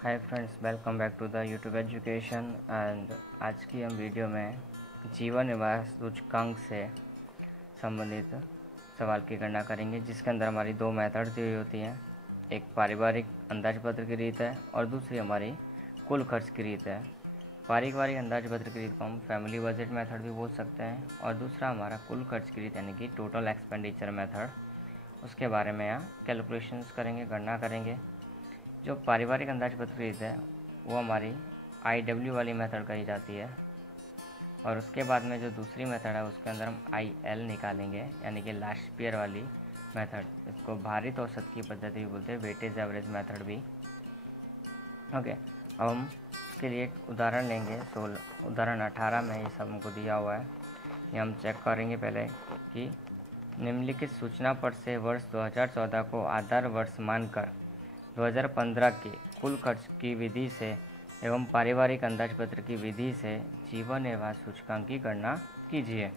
Hi friends, welcome back to the YouTube education. And आज की हम वीडियो में जीवन निवास सूचकांक से संबंधित सवाल की गणना करेंगे, जिसके अंदर हमारी दो मेथड दी हुई होती हैं। एक पारिवारिक अंदाज पत्र की रीत है और दूसरी हमारी कुल खर्च की रीत है। पारिवारिक अंदाज पत्र की रीत को हम फैमिली बजट मेथड भी बोल सकते हैं और दूसरा हमारा कुल खर्च की रीत यानी कि टोटल एक्सपेंडिचर मेथड, उसके बारे में यहाँ कैलकुलेशंस करेंगे, गणना करेंगे। जो पारिवारिक अंदाज पत्र रीत है वो हमारी IW वाली मेथड कही जाती है और उसके बाद में जो दूसरी मेथड है उसके अंदर हम IL निकालेंगे, यानी कि लास्ट ईयर वाली मेथड। इसको भारित औसत की पद्धति भी बोलते हैं, वेटेज एवरेज मेथड भी। ओके, अब हम इसके लिए एक उदाहरण लेंगे। उदाहरण 18 में ये सब हमको दिया हुआ है। ये हम चेक करेंगे पहले कि निम्नलिखित सूचना पट से वर्ष 2014 को आधार वर्ष मानकर 2015 के कुल खर्च की विधि से एवं पारिवारिक अंदाज पत्र की विधि से जीवन निर्वाह सूचकांक की गणना कीजिए।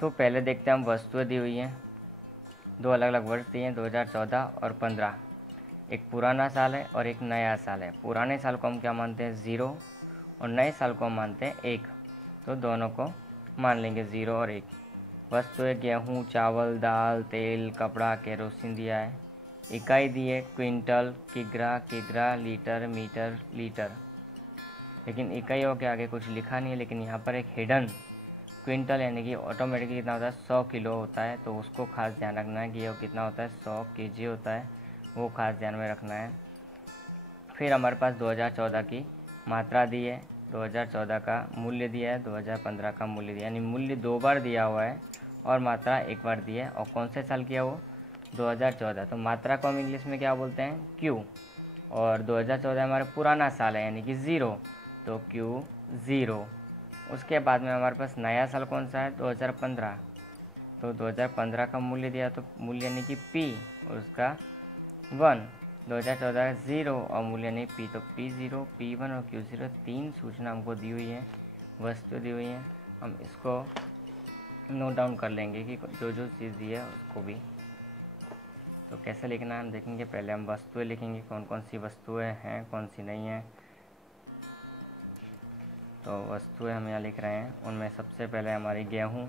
तो पहले देखते हैं, हम वस्तुएं दी हुई हैं, दो अलग अलग वर्ष दिए हैं, 2014 और 15। एक पुराना साल है और एक नया साल है। पुराने साल को हम क्या मानते हैं, 0, और नए साल को हम मानते हैं 1। तो दोनों को मान लेंगे 0 और 1। वस्तुएं गेहूँ, चावल, दाल, तेल, कपड़ा, केरोसिन दिया है। इकाई दी है क्विंटल, किग्रा, लीटर, मीटर, लीटर। लेकिन इकाइयों के आगे कुछ लिखा नहीं है, लेकिन यहाँ पर एक हिडन क्विंटल यानी कि ऑटोमेटिकली कितना होता है, 100 किलो होता है। तो उसको खास ध्यान रखना है कि ये कितना होता है, 100 kg होता है, वो खास ध्यान में रखना है। फिर हमारे पास 2014 की मात्रा दी है, 2014 का मूल्य दिया है, 2015 का मूल्य दिया है, यानी मूल्य 2 बार दिया हुआ है और मात्रा 1 बार दी है। और कौन से साल किया वो, 2014। तो मात्रा को हम इंग्लिश में क्या बोलते हैं, Q। और 2014 हमारा पुराना साल है यानी कि 0, तो Q 0। उसके बाद में हमारे पास नया साल कौन सा है, 2015। तो 2015 का मूल्य दिया, तो मूल्य यानी कि P और उसका 1। 2014 0 और मूल्य यानी P, तो P0, P1 और Q0 तीन सूचना हमको दी हुई है, वस्तु दी हुई है। हम इसको नोट डाउन कर लेंगे कि जो जो चीज़ दी है उसको भी। तो कैसे लिखना है हम देखेंगे। पहले हम वस्तुएं लिखेंगे, कौन कौन सी वस्तुएं हैं, कौन सी नहीं हैं। तो वस्तुएं हम यहाँ लिख रहे हैं, उनमें सबसे पहले हमारी गेहूँ,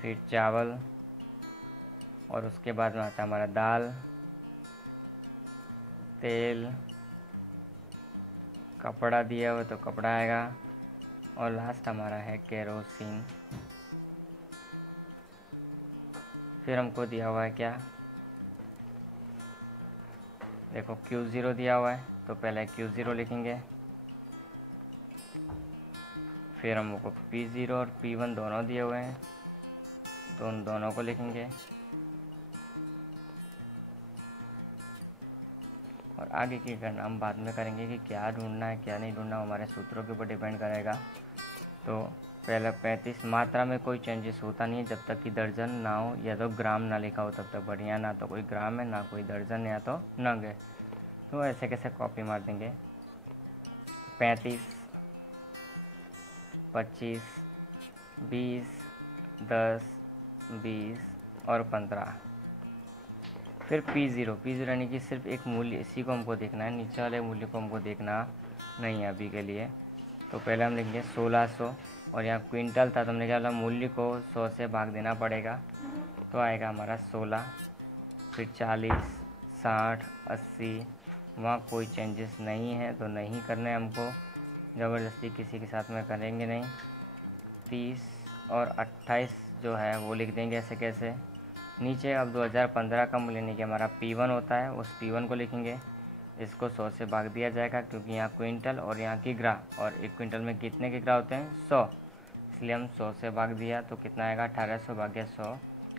फिर चावल, और उसके बाद में आता है हमारा दाल, तेल, कपड़ा दिया हुआ तो कपड़ा आएगा, और लास्ट हमारा है केरोसिन। फिर हमको दिया हुआ है क्या, देखो Q0 दिया हुआ है, तो पहले Q0 लिखेंगे। फिर हमको P0 और P1 दोनों दिए हुए हैं, तो उन दोनों को लिखेंगे। और आगे की गणना हम बाद में करेंगे कि क्या ढूंढना है क्या नहीं ढूंढना, हमारे सूत्रों के ऊपर डिपेंड करेगा। तो पहले 35, मात्रा में कोई चेंजेस होता नहीं है जब तक कि दर्जन ना हो या तो ग्राम ना लिखा हो, तब तक बढ़िया। ना तो कोई ग्राम है, ना कोई दर्जन, या तो नग है। तो ऐसे कैसे कॉपी मार देंगे। 35, 25, 20, 10, 20 और 15। फिर P0 यानी कि सिर्फ एक मूल्य, इसी को हमको देखना है, नीचे वाले मूल्य को हमको देखना नहीं है अभी के लिए। तो पहले हम लिखेंगे 1600, और यहाँ क्विंटल था तो हमने क्या बोला, मूल्य को 100 से भाग देना पड़ेगा, तो आएगा हमारा 16। फिर 40, 60, 80, वहाँ कोई चेंजेस नहीं है तो नहीं करने हमको, ज़बरदस्ती किसी के साथ में करेंगे नहीं। 30 और 28 जो है वो लिख देंगे ऐसे कैसे। नीचे अब 2015 का मूल्य यानी कि हमारा P1 होता है, उस P1 को लिखेंगे। इसको 100 से भाग दिया जाएगा क्योंकि यहाँ क्विंटल और यहाँ किग्रा, और एक क्विंटल में कितने किग्रा होते हैं, 100, इसलिए हम 100 से भाग दिया तो कितना आएगा, 1800 भाग्या 100,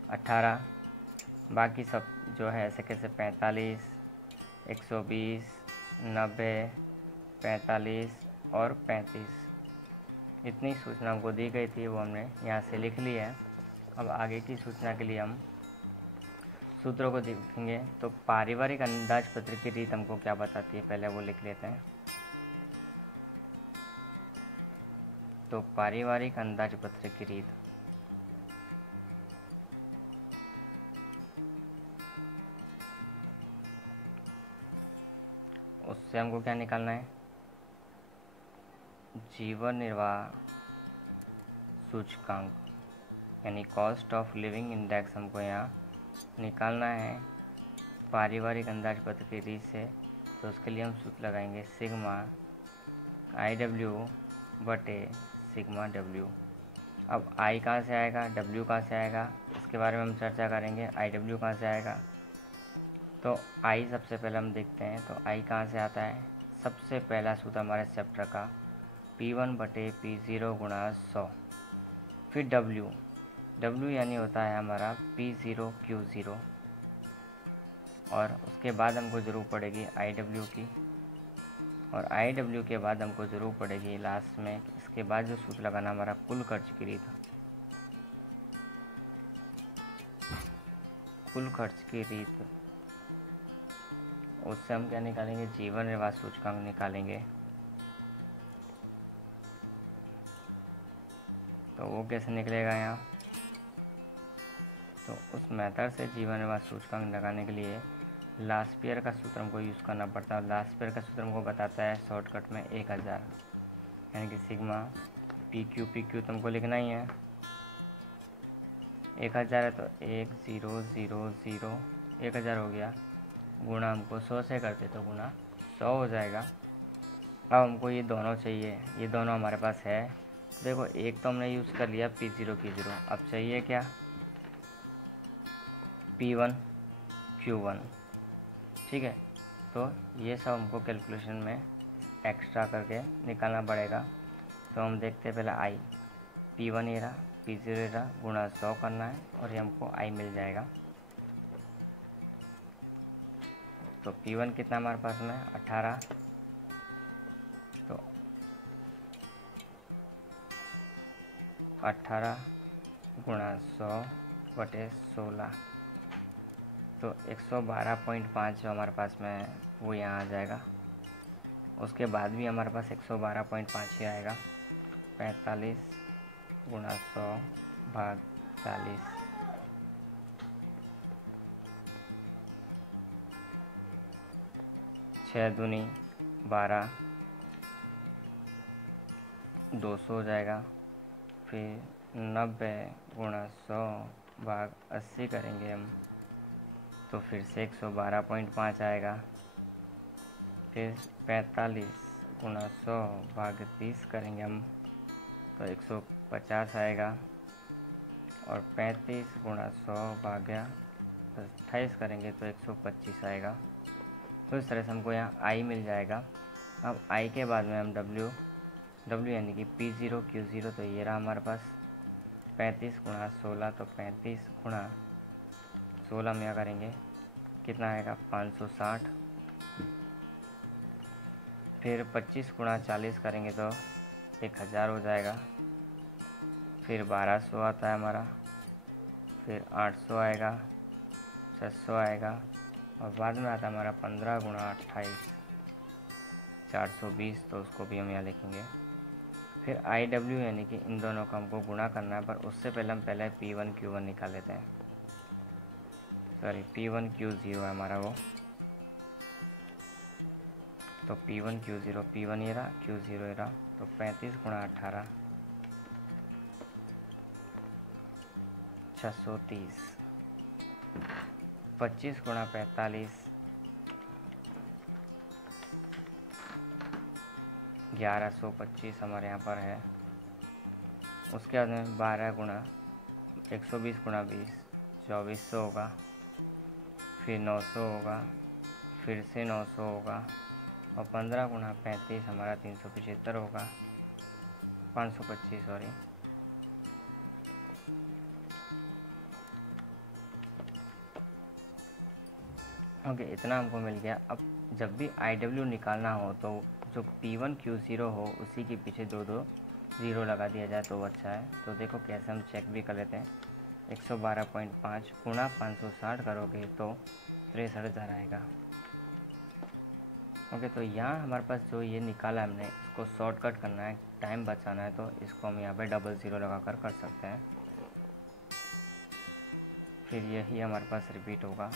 18। बाकी सब जो है ऐसे कैसे, 45, 120, 90, 45 और 35। इतनी सूचना हमको दी गई थी, वो हमने यहाँ से लिख ली है। अब आगे की सूचना के लिए हम सूत्रों को देखेंगे। तो पारिवारिक अंदाज पत्र की रीत हमको क्या बताती है, पहले वो लिख लेते हैं। तो पारिवारिक अंदाज पत्र की रीत उससे हमको क्या निकालना है, जीवन निर्वाह सूचकांक यानी कॉस्ट ऑफ लिविंग इंडेक्स हमको यहाँ निकालना है पारिवारिक अंदाजपत्र की रीत से। तो उसके लिए हम सूत्र लगाएंगे सिग्मा IW बटे सिग्मा W। अब I कहाँ से आएगा, W कहाँ से आएगा, इसके बारे में हम चर्चा करेंगे। IW कहाँ से आएगा, तो I सबसे पहले हम देखते हैं। तो I कहाँ से आता है, सबसे पहला सूत्र हमारे चैप्टर का P1 बटे P0 गुणा 100। फिर W यानी होता है हमारा P0 Q0, और उसके बाद हमको ज़रूरत पड़ेगी IW की, और IW के बाद हमको ज़रूरत पड़ेगी लास्ट में इसके बाद जो सूत्र लगाना हमारा कुल खर्च की रीत। कुल खर्च की रीत, उससे हम क्या निकालेंगे, जीवन निर्वाह सूचकांक निकालेंगे। तो वो कैसे निकलेगा यहाँ, तो उस मेथड से जीवन निर्वाह सूचकांक लगाने के लिए लास्पियर का सूत्र हमको यूज़ करना पड़ता है। लास्पियर का सूत्र हमको बताता है शॉर्टकट में 1000, यानी कि सिग्मा PQ तुमको लिखना ही है। 1000 है तो 1000 1000 हो गया, गुणा हमको 100 से करते तो गुणा 100 हो जाएगा। अब हमको ये दोनों चाहिए, ये दोनों हमारे पास है। देखो एक तो हमने यूज़ कर लिया P0 Q0, अब चाहिए क्या, P1 Q1, ठीक है। तो ये सब हमको कैलकुलेशन में एक्स्ट्रा करके निकालना पड़ेगा। तो हम देखते हैं पहले I, P1 ये रहा, P0 ये रहा, गुणा 100 करना है और ये हमको I मिल जाएगा। तो P1 कितना हमारे पास में 18, तो 18 गुणा 100 बटे 16, तो 112.5 जो हमारे पास में है वो यहाँ आ जाएगा। उसके बाद भी हमारे पास 112.5 ही आएगा। 45 गुणा 100 भाग 40, 6 दूनी 12, 200 हो जाएगा। फिर 90 गुणा 100 भाग 80 करेंगे हम, तो फिर से 112.5 आएगा। फिर 45 गुणा 100 भाग 30 करेंगे हम, तो 150 आएगा। और 35 गुणा 100 भाग्या 28 करेंगे तो 125 आएगा। तो इस तरह से हमको यहाँ I मिल जाएगा। अब I के बाद में हम W यानी कि P0 Q0, तो ये रहा हमारे पास 35 गुणा 16, तो 35 गुणा 16 में क्या करेंगे, कितना आएगा 560। फिर 25 गुणा 40 करेंगे तो 1000 हो जाएगा। फिर 1200 आता है हमारा, फिर 800 आएगा, 600 आएगा, और बाद में आता है हमारा 15 गुणा 28 420, तो उसको भी हम यहाँ लिखेंगे। फिर IW यानी कि इन दोनों का हमको गुणा करना है, पर उससे पहले हम P1 Q1 निकाल लेते हैं। सॉरी, P1 Q0 है हमारा वो, तो P1 Q0, P1 ये रहा, Q0 ये रहा, तो 35 गुणा 18 630, 25 गुणा 45 1125 हमारे यहाँ पर है। उसके बाद में 12 गुणा 120 गुणा 20 2400 होगा। फिर 900 होगा, फिर से 900 होगा, और 15 गुणा 35 हमारा 375 होगा, 525 सॉरी। ओके, इतना हमको मिल गया। अब जब भी IW निकालना हो तो जो P1 Q0 हो उसी के पीछे 2 ज़ीरो लगा दिया जाए तो अच्छा है। तो देखो कैसे हम चेक भी कर लेते हैं। 112.5 गुणा 560 करोगे तो 63,000 आएगा। ओके, तो यहाँ हमारे पास जो ये निकाला हमने, इसको शॉर्टकट करना है, टाइम बचाना है, तो इसको हम यहाँ पे 00 लगा कर सकते हैं। फिर यही हमारे पास रिपीट होगा।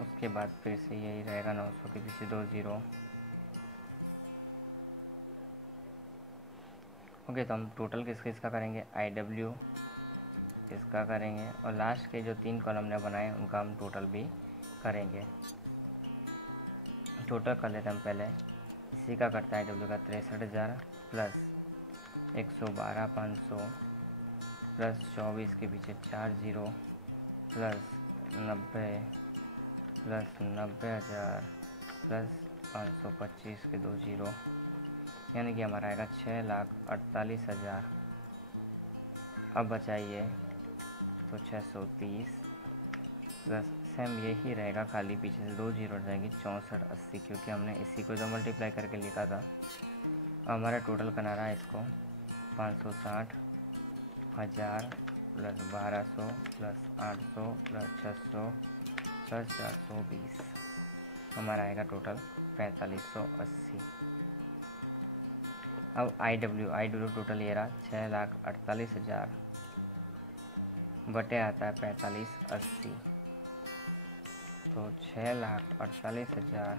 उसके बाद फिर से यही रहेगा 900 के पीछे 2 ज़ीरो। ओके, तो हम टोटल किसका करेंगे, IW इसका करेंगे, और लास्ट के जो 3 कॉलम ने बनाए उनका हम टोटल भी करेंगे। टोटल कर लेते हैं हम पहले। इसी का करता है IW का 63,000 प्लस 112,500 प्लस 24 के पीछे 4 ज़ीरो प्लस 90 प्लस 90,000 प्लस 525 के 2 ज़ीरो, यानी कि हमारा आएगा 6,48,000। अब बचाइए तो 630 प्लस सेम यही रहेगा, खाली पीछे से 2 ज़ीरो हट जाएगी, 6480, क्योंकि हमने इसी को जो मल्टीप्लाई करके लिखा था। अब हमारा टोटल करना रहा है इसको 560,000 प्लस 1200 प्लस 800 प्लस 600 प्लस 420, हमारा आएगा टोटल 4580। अब IW टोटल ये रहा 6,48,000 बटे आता है 4580, तो 6,48,000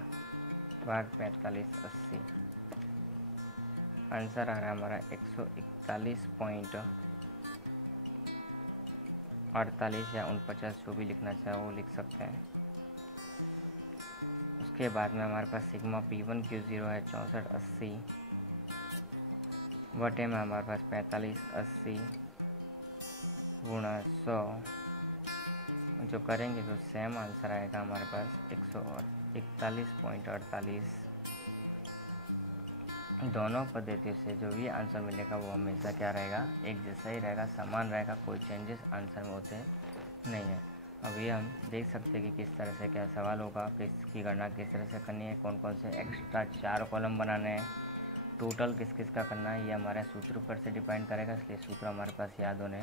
भाग 4580, आंसर आ रहा है हमारा 141.48 या 49, जो भी लिखना चाहे वो लिख सकते हैं। उसके बाद में हमारे पास सिग्मा P1Q0 है 6480 बटे में हमारे पास 4580 गुणा 100, जो करेंगे तो सेम आंसर आएगा हमारे पास 141.48। दोनों पद्धतियों से जो भी आंसर मिलेगा वो हमेशा क्या रहेगा, एक जैसा ही रहेगा, समान रहेगा, कोई चेंजेस आंसर में होते नहीं है। अभी हम देख सकते हैं कि किस तरह से क्या सवाल होगा, किसकी गणना किस तरह से करनी है, कौन कौन से एक्स्ट्रा 4 कॉलम बनाने हैं, टोटल किस किस का करना है, ये हमारे सूत्र पर से डिपेंड करेगा, इसलिए सूत्र हमारे पास याद होने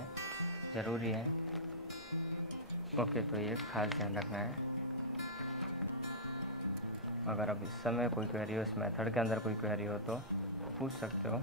ज़रूरी है। ओके, तो ये खास ध्यान रखना है। अगर अब इस समय कोई क्वेरी हो, इस मेथड के अंदर कोई क्वेरी हो तो पूछ सकते हो।